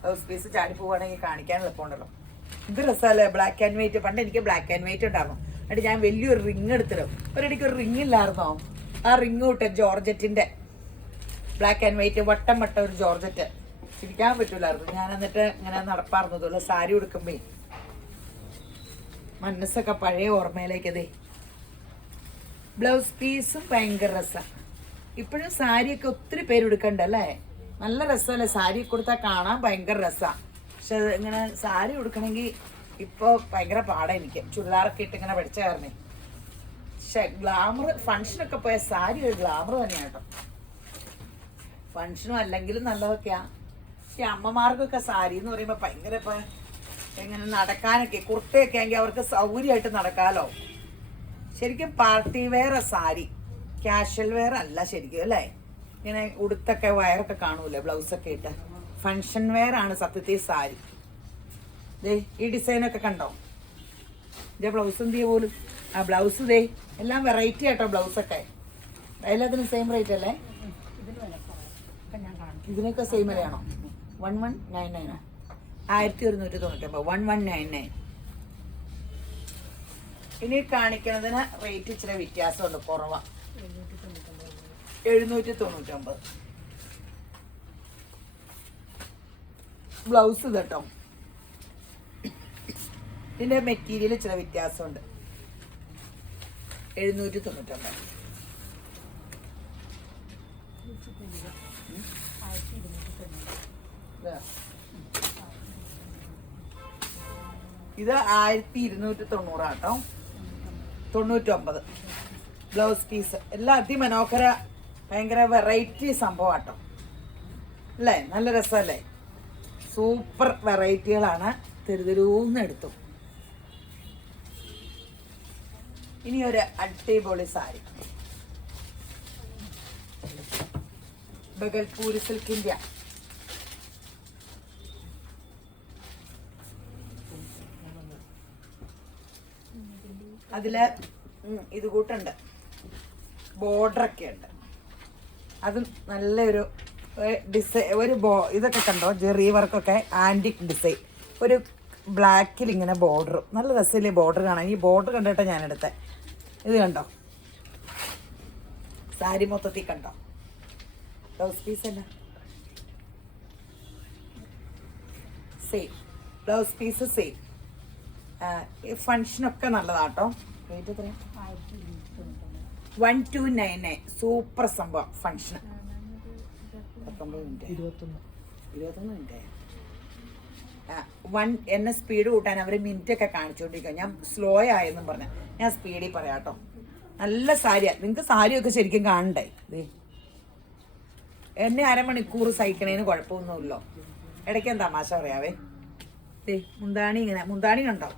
ബ്ലൗസ് പീസ് ചാടി പോവുകയാണെങ്കിൽ കാണിക്കാൻ എളുപ്പമുണ്ടല്ലോ. ഇത് രസമല്ലേ, ബ്ലാക്ക് ആൻഡ് വൈറ്റ്. പണ്ട് എനിക്ക് ബ്ലാക്ക് ആൻഡ് വൈറ്റ് ഉണ്ടായിരുന്നു. എന്നിട്ട് ഞാൻ വലിയൊരു റിങ് എടുത്തിടും. ഒരിടയ്ക്ക് ഒരു റിങ് ഇല്ലായിരുന്നോ, ആ റിങ് കിട്ടും ജോർജറ്റിന്റെ ബ്ലാക്ക് ആൻഡ് വൈറ്റ്, വട്ടം വട്ടം ഒരു ജോർജറ്റ്. ചിരിക്കാൻ പറ്റൂലായിരുന്നു. ഞാൻ എന്നിട്ട് ഇങ്ങനെ നടപ്പാർന്നതുള്ള സാരി ഉടുക്കുമ്പോ മനസ്സൊക്കെ പഴയ ഓർമ്മയിലേക്കതേ. ബ്ലൗസ് പീസും ഭയങ്കര രസം. ഇപ്പോഴും സാരിയൊക്കെ ഒത്തിരി പേര് ഉടുക്കണ്ടല്ലേ, നല്ല രസമല്ലേ. സാരി കൊടുത്താൽ കാണാൻ ഭയങ്കര രസമാണ്. പക്ഷെ ഇങ്ങനെ സാരി ഉടുക്കണമെങ്കിൽ ഇപ്പോൾ ഭയങ്കര പാടാണ് എനിക്ക്. ചുരിദാറൊക്കെ ഇട്ട് ഇങ്ങനെ പഠിച്ച കാരണേ. പക്ഷെ ഗ്ലാമർ, ഫങ്ഷനൊക്കെ പോയ സാരി ഒരു ഗ്ലാമർ തന്നെയാണ് കേട്ടോ. ഫങ്ഷനും അല്ലെങ്കിലും നല്ലതൊക്കെയാ. പക്ഷെ അമ്മമാർക്കൊക്കെ സാരി എന്ന് പറയുമ്പോൾ ഭയങ്കര ഇപ്പം എങ്ങനെ നടക്കാനൊക്കെ, കുർത്തയൊക്കെ ആണെങ്കിൽ അവർക്ക് സൗകര്യമായിട്ട് നടക്കാമല്ലോ. ശരിക്കും party wear sari, casual wear അല്ല ശരിക്കും അല്ലേ. ഇങ്ങനെ ഉടുത്തൊക്കെ വയറൊക്കെ കാണൂലേ ബ്ലൗസൊക്കെ ഇട്ട്. ഫങ്ഷൻ വെയർ ആണ് സത്യത്തിൽ സാരി. ദേ ഈ ഡിസൈനൊക്കെ കണ്ടോ, ഇതേ ബ്ലൗസ് എന്ത് ചെയ്യ പോലും. ബ്ലൗസ് ദേ എല്ലാം വെറൈറ്റി ആട്ടോ ബ്ലൗസൊക്കെ. എല്ലാത്തിനും സെയിം റേറ്റ് അല്ലേ? ഇതിനൊക്കെ സെയിം വിലയാണോ? 1199 1199. ഇനി കാണിക്കുന്നതിന് റേറ്റ് ഇച്ചിരി വ്യത്യാസമുണ്ട്, കുറവാ. 799. ബ്ലൗസ് കേട്ടോ. ഇതിന്റെ മെറ്റീരിയൽ ഇച്ചിരി വ്യത്യാസമുണ്ട്. 799. ഇത് 1290 കേട്ടോ. 99 ബ്ലൗസ് പീസ്. എല്ലാം അതിമനോഹര, ഭയങ്കര വെറൈറ്റി സംഭവം കേട്ടോ അല്ലേ? നല്ല രസമല്ലേ? സൂപ്പർ വെറൈറ്റികളാണ്. തെരുതെരൂന്ന് എടുത്തു. ഇനി ഒരു അടിപൊളി സാരി, ബഗൽപൂരി സിൽക്കിന്റെ. അതില് ഇത് കൂട്ടുണ്ട്, ബോർഡറൊക്കെ ഉണ്ട്. അത് നല്ലൊരു ഡിസൈൻ. ഇതൊക്കെ കണ്ടോ, ജെറി വർക്കൊക്കെ, ആൻറ്റിക് ഡിസൈൻ. ഒരു ബ്ലാക്കിൽ ഇങ്ങനെ ബോർഡർ, നല്ല രസമില്ലേ ബോർഡർ കാണാൻ? ഈ ബോർഡർ കണ്ടിട്ട് ഞാൻ എടുത്തത്. ഇത് കണ്ടോ, സാരി മൊത്തത്തിൽ കണ്ടോ? ബ്ലൗസ് പീസ് അല്ല, സെയിം ബ്ലൗസ് പീസ്, സെയിം. ഫങ്ഷനൊക്കെ നല്ലതാട്ടോ. റേറ്റ് എത്ര? 1299. സൂപ്പർ സംഭവം. ഫങ്ഷന് 21 മിനിറ്റ്. എന്നെ സ്പീഡ് കൂട്ടാൻ അവർ മിനിറ്റ് ഒക്കെ കാണിച്ചുകൊണ്ടിരിക്കുക. ഞാൻ സ്ലോ ആയെന്നും പറഞ്ഞ, ഞാൻ സ്പീഡിൽ പറയാം കേട്ടോ. നല്ല സാരിയാണ്. നിങ്ങൾക്ക് സാരിയൊക്കെ ശരിക്കും കാണണ്ടേ? എന്നെ അരമണിക്കൂർ സഹിക്കണേന് കുഴപ്പമൊന്നുമില്ലോ. ഇടയ്ക്ക് ഞാൻ തമാശ പറയാവേ. മുന്താണി ഇങ്ങനെ, മുന്താണി കണ്ടോ?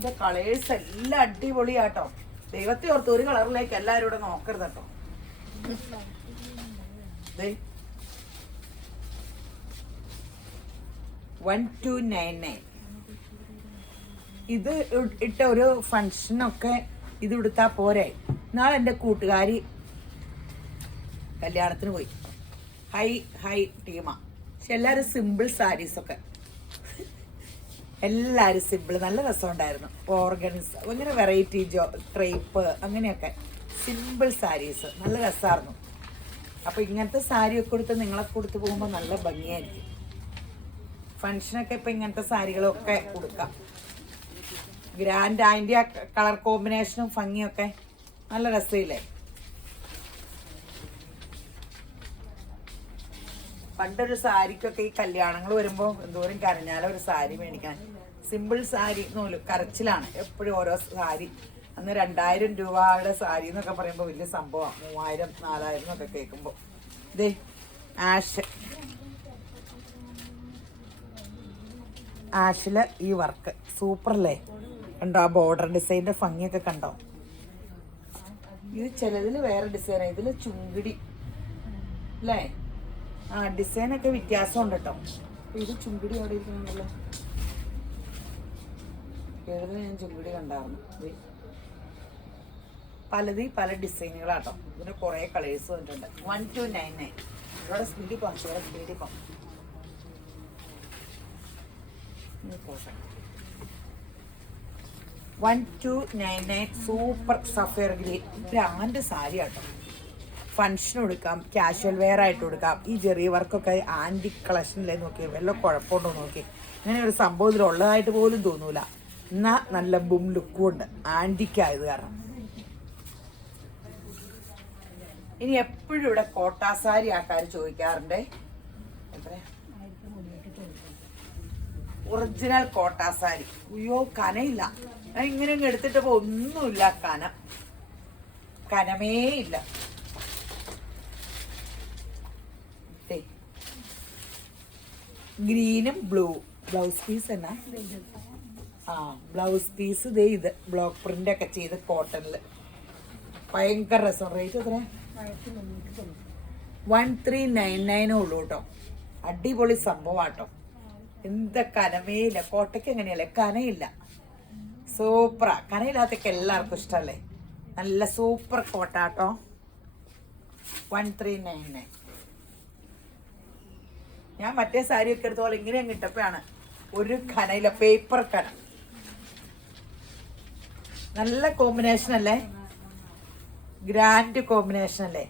ഇത് കളേഴ്സ് എല്ലാം അടിപൊളിയാട്ടോ. ദൈവത്തെ ഓർത്ത് ഒരു കളറിലേക്ക് എല്ലാവരും ഇവിടെ നോക്കരുത് കേട്ടോ. 1299. ഇത് ഇട്ട ഒരു ഫങ്ഷനൊക്കെ ഇത് എടുത്താ പോരെ. നാളെ എൻ്റെ കൂട്ടുകാരി കല്യാണത്തിന് പോയി. ഹൈ ടീമാ. പക്ഷെ എല്ലാവരും സിമ്പിൾ സാരീസൊക്കെ, എല്ലാവരും സിമ്പിൾ. നല്ല രസമുണ്ടായിരുന്നു. ഓർഗൻസ്, അങ്ങനെ വെറൈറ്റി ക്രേപ്പ്, അങ്ങനെയൊക്കെ സിമ്പിൾ സാരീസ് നല്ല രസമായിരുന്നു. അപ്പോൾ ഇങ്ങനത്തെ സാരിയൊക്കെ കൊടുത്ത് നിങ്ങളെ കൊടുത്ത് പോകുമ്പോൾ നല്ല ഭംഗിയായിരിക്കും. ഫങ്ഷനൊക്കെ ഇപ്പം ഇങ്ങനത്തെ സാരികളൊക്കെ കൊടുക്കാം. ഗ്രാൻഡ് അതിൻ്റെ കളർ കോമ്പിനേഷനും ഭംഗിയൊക്കെ നല്ല രസമില്ലേ? പണ്ടൊരു സാരിക്കൊക്കെ ഈ കല്യാണങ്ങൾ വരുമ്പോൾ എന്തോരം കരഞ്ഞാലോ ഒരു സാരി മേടിക്കാൻ. സിമ്പിൾ സാരി നൂല് കരച്ചിലാണ് എപ്പോഴും ഓരോ സാരി. അന്ന് 2000 രൂപയുടെ സാരി എന്നൊക്കെ പറയുമ്പോൾ വലിയ സംഭവമാണ്. 3000 4000 എന്നൊക്കെ കേൾക്കുമ്പോൾ. ഇതേ ആഷില് ഈ വർക്ക് സൂപ്പറല്ലേ? കണ്ടോ? ആ ബോർഡർ ഡിസൈൻ്റെ ഭംഗിയൊക്കെ കണ്ടോ? ഇത് ചിലതിൽ വേറെ ഡിസൈനാണ്. ഇതിൽ ചുങ്കിടി അല്ലേ? ഡിസൈനൊക്കെ വ്യത്യാസമുണ്ട് കേട്ടോ. ഇത് ചുങ്കിടി അവിടെ ഇരിക്കണമല്ലോ. ഏതിന് ഞാൻ ചുങ്കിടി കണ്ടായിരുന്നു. പല ഡിസൈനുകളാട്ടോ. ഇതിന് കുറേ കളേഴ്സ് വന്നിട്ടുണ്ട്. 1299. ഇവിടെ സ്പീഡിൽ പോകാം, ഇവിടെ സ്പീഡിൽ പോകാം. 1299. Super sapphire green brand sari ആട്ടോ. ഫങ്ഷന് കൊടുക്കാം, കാഷ്വൽ വെയർ ആയിട്ട് കൊടുക്കാം. ഈ ജെറി വർക്കൊക്കെ ആൻറ്റിക് കളക്ഷനിലേ നോക്കി വല്ല കുഴപ്പമുണ്ടോ നോക്കി. അങ്ങനെ ഒരു സംഭവം ഇതിലുള്ളതായിട്ട് പോലും തോന്നൂല. എന്നാൽ നല്ല ബും ലുക്കും ഉണ്ട്, ആൻറ്റിക്കായത് കാരണം. ഇനി എപ്പോഴും ഇവിടെ കോട്ടാ സാരി ആൾക്കാർ ചോദിക്കാറുണ്ട്. എത്രയാ? ഒറിജിനൽ കോട്ടാ സാരി. അയ്യോ കനയില്ല. ഞാൻ ഇങ്ങനെ എടുത്തിട്ട് ഒന്നുമില്ല, കനമേ ഇല്ല. ഗ്രീനും ബ്ലൂ ബ്ലൗസ് പീസ് എന്നാ? ബ്ലൗസ് പീസ് ഇതേ. ഇത് ബ്ലോക്ക് പ്രിന്റ് ഒക്കെ ചെയ്ത് കോട്ടണിൽ ഭയങ്കര രസം. റേറ്റ് എത്ര? 1399 ഉള്ളൂ കേട്ടോ. അടിപൊളി സംഭവമാട്ടോ. എന്താ കനമേയില്ല. കോട്ടയ്ക്ക് എങ്ങനെയല്ലേ? കനയില്ല. സൂപ്പറാ. കനയില്ലാത്തൊക്കെ എല്ലാവർക്കും ഇഷ്ടമല്ലേ? നല്ല സൂപ്പർ കോട്ടാട്ടോ. 1399. ഞാൻ മറ്റേ സാരി ഒക്കെ എടുത്തോളം ഇങ്ങനെ അങ്ങ് ഇട്ടപ്പോഴാണ് ഒരു കനയില്ല, പേപ്പർ കന. നല്ല കോമ്പിനേഷൻ അല്ലേ, ഗ്രാൻഡ് കോമ്പിനേഷൻ അല്ലേ.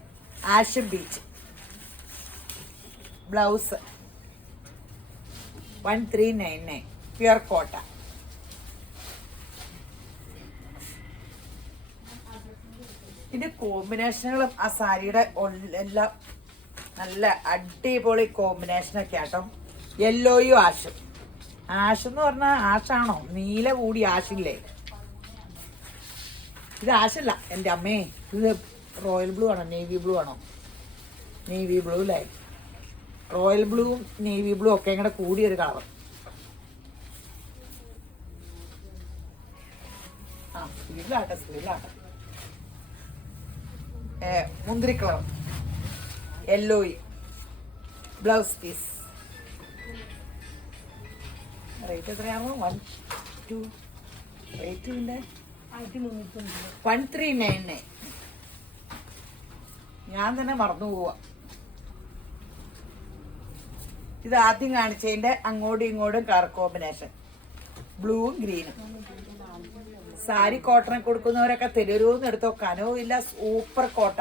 ആഷ് ബീച്ച് ബ്ലൗസ് 1399 പ്യുർ കോട്ട. ഇതിന്റെ കോമ്പിനേഷനുകളും ആ സാരിയുടെ എല്ലാം നല്ല അടിപൊളി കോമ്പിനേഷനൊക്കെ ആട്ടോ. യെല്ലോയും ആഷും. ആഷ് എന്ന് പറഞ്ഞാൽ ആഷാണോ, നീല കൂടി ആഷില്ലേ. ഇത് ആഷല്ല എൻ്റെ അമ്മേ, ഇത് റോയൽ ബ്ലൂ ആണോ നേവി ബ്ലൂ ആണോ? നേവി ബ്ലൂ അല്ലേ. റോയൽ ബ്ലൂവും നേവി ബ്ലൂ ഒക്കെ ഇങ്ങനെ കൂടിയൊരു കളർ. ആ സ്പീഡിലാട്ടെ. മുന്തിരി കളർ യെല്ലോയി ബ്ലൗസ് പീസ്. റേറ്റ് എത്രയാണോ? 1399. ഞാൻ തന്നെ മറന്നു പോവാ. ഇത് ആദ്യം കാണിച്ചതിന്റെ അങ്ങോട്ടും ഇങ്ങോട്ടും കളർ കോമ്പിനേഷൻ ബ്ലൂവും ഗ്രീനും. സാരി കോട്ടൺ കൊടുക്കുന്നവരൊക്കെ തെരുവൂന്ന് എടുത്തോ, കനവും ഇല്ല. സൂപ്പർ കോട്ട.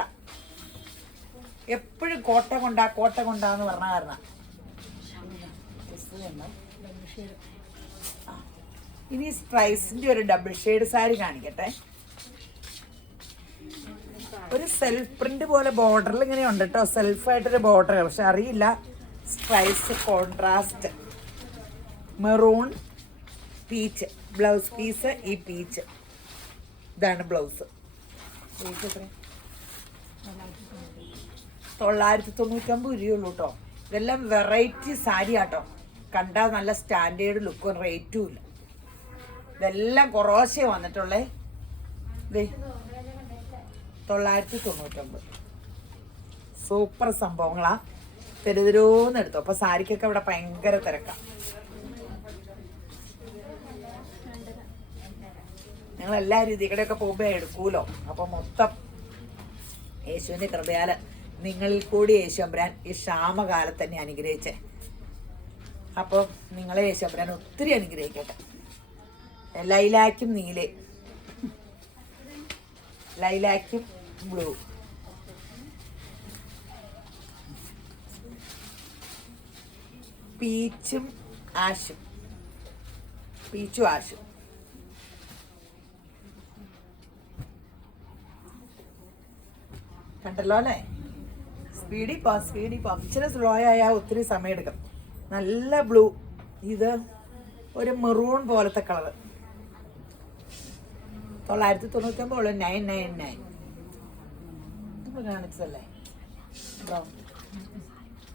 എപ്പോഴും കോട്ട കൊണ്ടാന്ന് പറഞ്ഞ കാരണം. ഇനി സ്ട്രൈസിന്റെ ഒരു ഡബിൾ ഷെയ്ഡ് സാരി കാണിക്കട്ടെ. ഒരു സെൽഫ് പ്രിന്റ് പോലെ ബോർഡറിൽ ഇങ്ങനെ ഉണ്ട് കേട്ടോ, സെൽഫായിട്ടൊരു ബോർഡർ. പക്ഷെ അറിയില്ല. Stripes contrast maroon peach blouse piece. ഈ പീച്ച് ഇതാണ് ബ്ലൗസ്. 999 രൂപയുള്ളൂ കേട്ടോ. ഇതെല്ലാം വെറൈറ്റി സാരി ആട്ടോ. കണ്ടാൽ നല്ല സ്റ്റാൻഡേർഡ് ലുക്കും റേറ്റും ഇല്ല. ഇതെല്ലാം കുറോശേ വന്നിട്ടുള്ളേ. 999. സൂപ്പർ സംഭവങ്ങളാ. തെരുതെരോന്ന് എടുത്തു. അപ്പൊ സാരിക്കൊക്കെ ഇവിടെ ഭയങ്കര തിരക്കാം. ഞങ്ങൾ എല്ലാവരും ഇതിക്കടെയൊക്കെ പോകുമ്പോൾ എടുക്കൂലോ. അപ്പൊ മൊത്തം യേശുവിന്റെ കൃപയാല് നിങ്ങളിൽ കൂടി യേശുമ്പരാൻ ഈ ക്ഷാമകാലത്ത് തന്നെ അനുഗ്രഹിച്ചേ. അപ്പോൾ നിങ്ങളെ യേശുമ്പരാൻ ഒത്തിരി അനുഗ്രഹിക്കട്ടെ. ലൈലാക്കും നീലേ, ലൈലാക്കും ബ്ലൂ, പീച്ചും ആഷും. കണ്ടല്ലോ അല്ലേ. സ്പീഡി പോവാം. ഇച്ചിരി സ്ലോ ആയാൽ ഒത്തിരി സമയം എടുക്കും. നല്ല ബ്ലൂ. ഇത് ഒരു മെറൂൺ പോലത്തെ കളർ. 999 999 കാണിച്ചതല്ലേ ബ്രൗൺ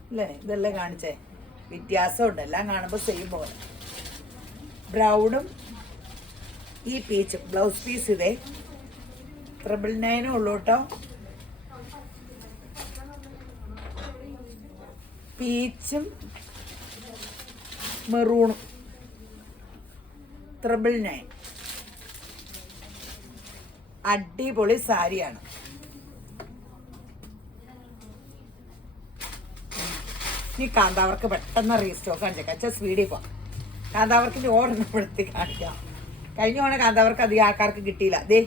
അല്ലേ. ഇതല്ലേ കാണിച്ചേ. വ്യത്യാസമുണ്ട്. എല്ലാം കാണുമ്പോൾ സെയിം പോലെ. ബ്രൗണും ഈ പീച്ചും ബ്ലൗസ് പീസ്. ഇതേ 999 ഉള്ളൂ കേട്ടോ. പീച്ചും മെറൂണും 999. അടിപൊളി സാരിയാണ്. ഈ കാന്താവർക്ക് പെട്ടെന്ന് റീസ്റ്റോക്ക് കാണിച്ചേക്കാം. സ്പീഡിൽ പോവാം. കാന്താവർക്കിന്റെ ഓർഡർ പെടുത്തി കാണിക്കാം. കഴിഞ്ഞ തവണ കാന്താവർക്ക് അധികം ആൾക്കാർക്ക് കിട്ടിയില്ല. ഇത്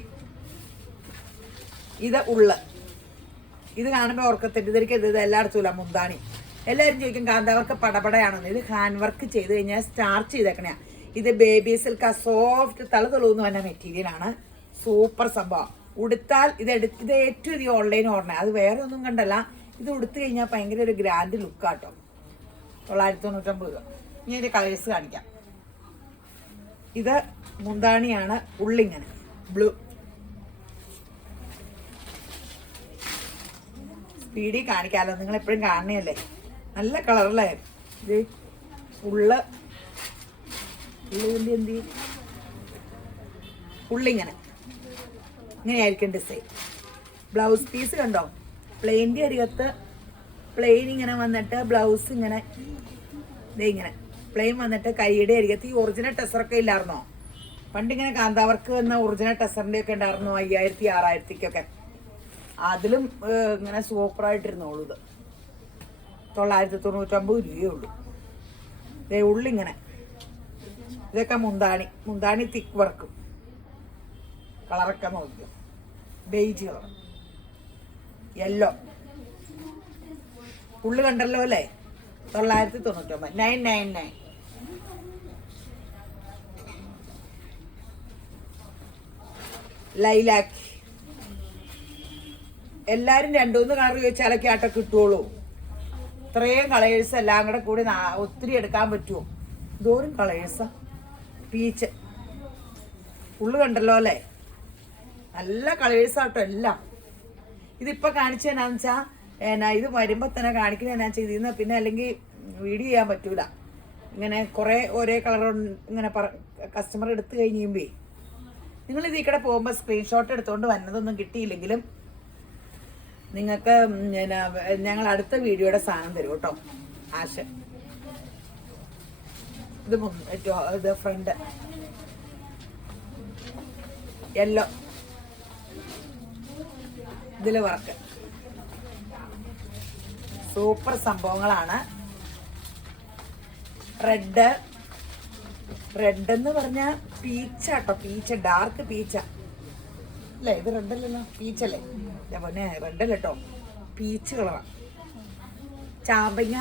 ഇത് കാണുമ്പോൾ ഓർക്ക് തെറ്റിദ്ധരിക്കരുത്. ഇത് എല്ലായിടത്തും ഇല്ല. മുന്താണി എല്ലാവരും ചോദിക്കും കാന്താവർക്ക് പടപടയാണെന്ന്. ഇത് ഹാൻഡ് വർക്ക് ചെയ്ത് കഴിഞ്ഞാൽ സ്റ്റാർച്ച് ചെയ്തേക്കണേ. ഇത് ബേബി സിൽക്ക് സോഫ്റ്റ് തളുതുളൂന്ന് പറഞ്ഞ മെറ്റീരിയലാണ്. സൂപ്പർ സംഭവം. ഉടുത്താൽ ഇത് ഏറ്റവും ഈ ഓൺലൈൻ ഓർഡർ. അത് വേറെ ഒന്നും കണ്ടല്ല. ഇത് ഉടുത്തു കഴിഞ്ഞാൽ ഭയങ്കര ഒരു ഗ്രാൻഡ് ലുക്കാട്ടോ. 999 രൂപ. ഇനി ഇതിന്റെ കളേഴ്സ് കാണിക്കാം. ഇത് മുന്താണിയാണ്. ഉള്ളിങ്ങനെ ബ്ലൂ. സ്പീഡിൽ കാണിക്കാമല്ലോ, നിങ്ങൾ എപ്പോഴും കാണണല്ലേ. നല്ല കളറല്ലേ ഇത്. ഉള്ളിങ്ങനെ ഇങ്ങനെയായിരിക്കും ഡിസൈൻ. ബ്ലൗസ് പീസ് കണ്ടോ. പ്ലെയിൻ്റെ അരികത്ത് പ്ലെയിൻ ഇങ്ങനെ വന്നിട്ട് ബ്ലൗസ് ഇങ്ങനെ ഇങ്ങനെ പ്ലെയിൻ വന്നിട്ട് കൈയുടെ അരികത്ത് ഈ ഒറിജിനൽ ടെസറൊക്കെ ഇല്ലായിരുന്നോ പണ്ടിങ്ങനെ കാന്താവർക്ക് എന്ന ഒറിജിനൽ ടെസറിൻ്റെ ഒക്കെ ഉണ്ടായിരുന്നു 5000 6000-ക്കൊക്കെ. അതിലും ഇങ്ങനെ സൂപ്പറായിട്ടിരുന്നോളൂ. ഇത് 999 രൂപയേ ഉള്ളൂ. ഇതേ ഉള്ളിങ്ങനെ. ഇതൊക്കെ മുന്താണി തിക്ക് വർക്കും. കളറൊക്കെ നോക്കിയോ, ബേജ് കളർ, യെല്ലോ. ഉള്ളു കണ്ടല്ലോ അല്ലേ? 999, 999. ലൈലാക്ക്. എല്ലാരും 2-3 കളർ ചോദിച്ചാലൊക്കെ ആട്ടോ കിട്ടുള്ളൂ. ഇത്രയും കളേഴ്സ് എല്ലാം കൂടി ഒത്തിരി എടുക്കാൻ പറ്റുമോ? എന്തോരം കളേഴ്സാ. പീച്ച്. ഉള്ളു കണ്ടല്ലോ അല്ലേ? നല്ല കളേഴ്സാട്ടോ എല്ലാം. ഇതിപ്പോൾ കാണിച്ചു തന്നാന്ന് വെച്ചാൽ ഇത് വരുമ്പോൾ തന്നെ കാണിക്കുന്ന എന്നാ ചെയ്തിരുന്ന പിന്നെ അല്ലെങ്കിൽ വീഡിയോ ചെയ്യാൻ പറ്റൂല. ഇങ്ങനെ കുറേ ഒരേ കളർ ഇങ്ങനെ കസ്റ്റമർ എടുത്തു കഴിയുമ്പേ നിങ്ങൾ ഇതിൽ കൂടെ പോകുമ്പോൾ സ്ക്രീൻഷോട്ട് എടുത്തുകൊണ്ട് വന്നതൊന്നും കിട്ടിയില്ലെങ്കിലും നിങ്ങൾക്ക് ഞങ്ങൾ അടുത്ത വീഡിയോയുടെ സാധനം തരും കേട്ടോ. ആശ ഇത് ഫ്രണ്ട് യെല്ലോ, ഇതില് വർക്ക്. സൂപ്പർ സംഭവങ്ങളാണ്. റെഡ് എന്ന് പറഞ്ഞാൽ പീച്ചാട്ടോ, പീച്ച്, ഡാർക്ക് പീച്ച അല്ലേ? ഇത് റെഡല്ലല്ലോ, പീച്ചല്ലേ? പൊന്നെ റെഡല്ല കേട്ടോ, പീച്ച് കളറാണ്. ചാമ്പങ്ങ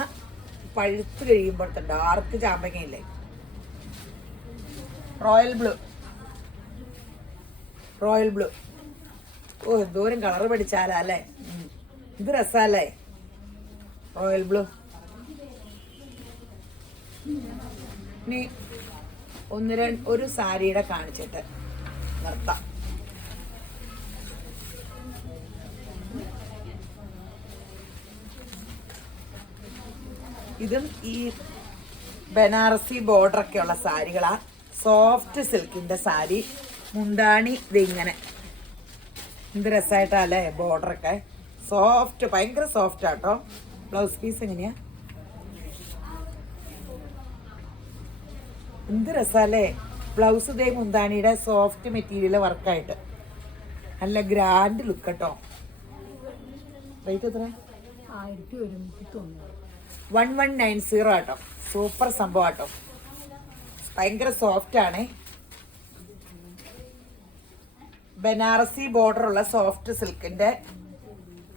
പഴുത്ത് കഴിയുമ്പോഴത്തെ ഡാർക്ക് ചാമ്പങ്ങയില്ലേ? Royal blue. ഓ എന്തോരം കളർ പഠിച്ചാലാ അല്ലേ? ഇത് രസമല്ലേ? Royal blue. ഇനി ഒരു സാരിയുടെ കാണിച്ചിട്ട് നിർത്താം. ഇതും ഈ ബനാറസി ബോർഡറൊക്കെ ഉള്ള സാരികളാ. സോഫ്റ്റ് സിൽക്കിന്റെ സാരി. മുന്താണി ഇതിങ്ങനെ. എന്ത് രസമായിട്ടാ അല്ലേ? ബോർഡറൊക്കെ സോഫ്റ്റ്, ഭയങ്കര സോഫ്റ്റ് ആട്ടോ. ബ്ലൗസ് പീസ് എങ്ങനെയാ? എന്ത് രസല്ലേ? ബ്ലൗസ് ഇതേ മുന്താണിയുടെ സോഫ്റ്റ് മെറ്റീരിയൽ വർക്കായിട്ട് നല്ല ഗ്രാൻഡ് ലുക്ക് കേട്ടോ. റേറ്റ് എത്ര? 1190 ആട്ടോ. സൂപ്പർ സംഭവം ആട്ടോ. ഭയങ്കര സോഫ്റ്റ് ആണ്. ബനാറസി ബോർഡർ ഉള്ള സോഫ്റ്റ് സിൽക്കിന്റെ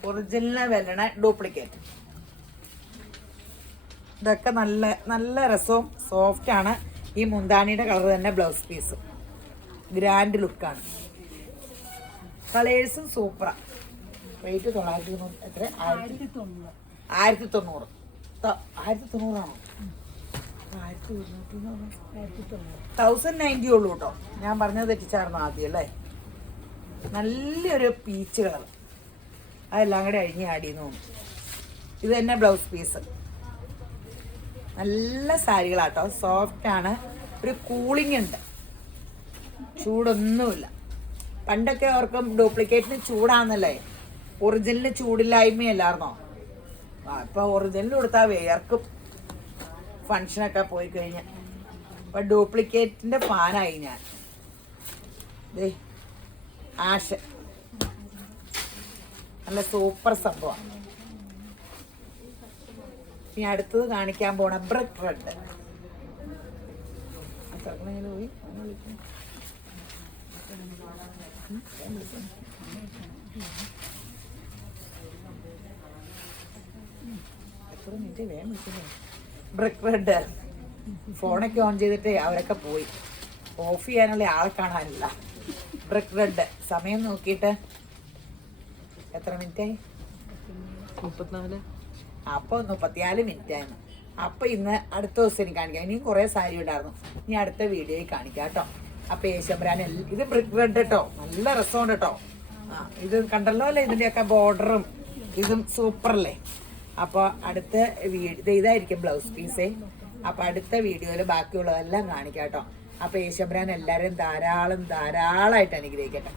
ഒറിജിനൽ വരണ ഡ്യൂപ്ലിക്കേറ്റ്. ഇതൊക്കെ നല്ല നല്ല രസവും സോഫ്റ്റ് ആണ്. ഈ മുന്താണിയുടെ കളർ തന്നെ ബ്ലൗസ് പീസ്. ഗ്രാൻഡ് ലുക്കാണ്. കളേഴ്സും സൂപ്പറാണ്. റേറ്റ് 900. എത്ര? 1900. 1900 ആണോ? 1090 ഉള്ളൂ കേട്ടോ. ഞാൻ പറഞ്ഞത് തെറ്റിച്ചായിരുന്നു ആദ്യം അല്ലേ? നല്ലൊരു പീച്ച് കളർ. അതെല്ലാം കൂടെ അഴിഞ്ഞ് ആടിയെന്ന് തോന്നുന്നു. ഇത് തന്നെ ബ്ലൗസ് പീസ്. നല്ല സാരികളാട്ടോ. സോഫ്റ്റ് ആണ്. ഒരു കൂളിംഗ് ഉണ്ട്. ചൂടൊന്നുമില്ല. പണ്ടൊക്കെ ഓർക്കും ഡ്യൂപ്ലിക്കേറ്റിന് ചൂടാന്നല്ലേ? ഒറിജിനലിന് ചൂടില്ലായ്മയല്ലായിരുന്നോ? ഇപ്പൊ ഒറിജിനൽ കൊടുത്താൽ വേർക്കും ഫങ്ഷനൊക്കെ പോയി കഴിഞ്ഞ്. അപ്പൊ ഡ്യൂപ്ലിക്കേറ്റിന്റെ ഫാനായി ഞാൻ. ആഷ് നല്ല സൂപ്പർ സംഭവം. ഇനി അടുത്തത് കാണിക്കാൻ പോണ ബ്രിക്ക് റെഡ്. പോയി ബ്രിക്ക് റെഡ്. ഫോണൊക്കെ ഓൺ ചെയ്തിട്ട് അവരൊക്കെ പോയി. ഓഫ് ചെയ്യാനുള്ള ആളെ കാണാനില്ല. Brick red. സമയം നോക്കിയിട്ട് എത്ര മിനിറ്റായി? 34. അപ്പോൾ 34 മിനിറ്റായിരുന്നു. അപ്പോൾ ഇന്ന് അടുത്ത ദിവസം എനിക്ക് കാണിക്കാം. ഇനിയും കുറേ സാരി ഉണ്ടായിരുന്നു. ഇനി അടുത്ത വീഡിയോയിൽ കാണിക്കാം കേട്ടോ. അപ്പോൾ യേശുബ്രാൻ ഇത് ബ്രിക്ക് റെഡ് കേട്ടോ. നല്ല രസമുണ്ട് കേട്ടോ. ഇത് കണ്ടല്ലോ അല്ലേ? ഇതിൻ്റെയൊക്കെ ബോർഡറും ഇതും സൂപ്പറല്ലേ? അപ്പോൾ അടുത്ത ഇതായിരിക്കും ബ്ലൗസ് പീസേ. അപ്പോൾ അടുത്ത വീഡിയോയിൽ ബാക്കിയുള്ളതെല്ലാം കാണിക്കാം കേട്ടോ. അപ്പോൾ യേശുബ്രാൻ എല്ലാവരും ധാരാളമായിട്ട് അനുഗ്രഹിക്കട്ടെ.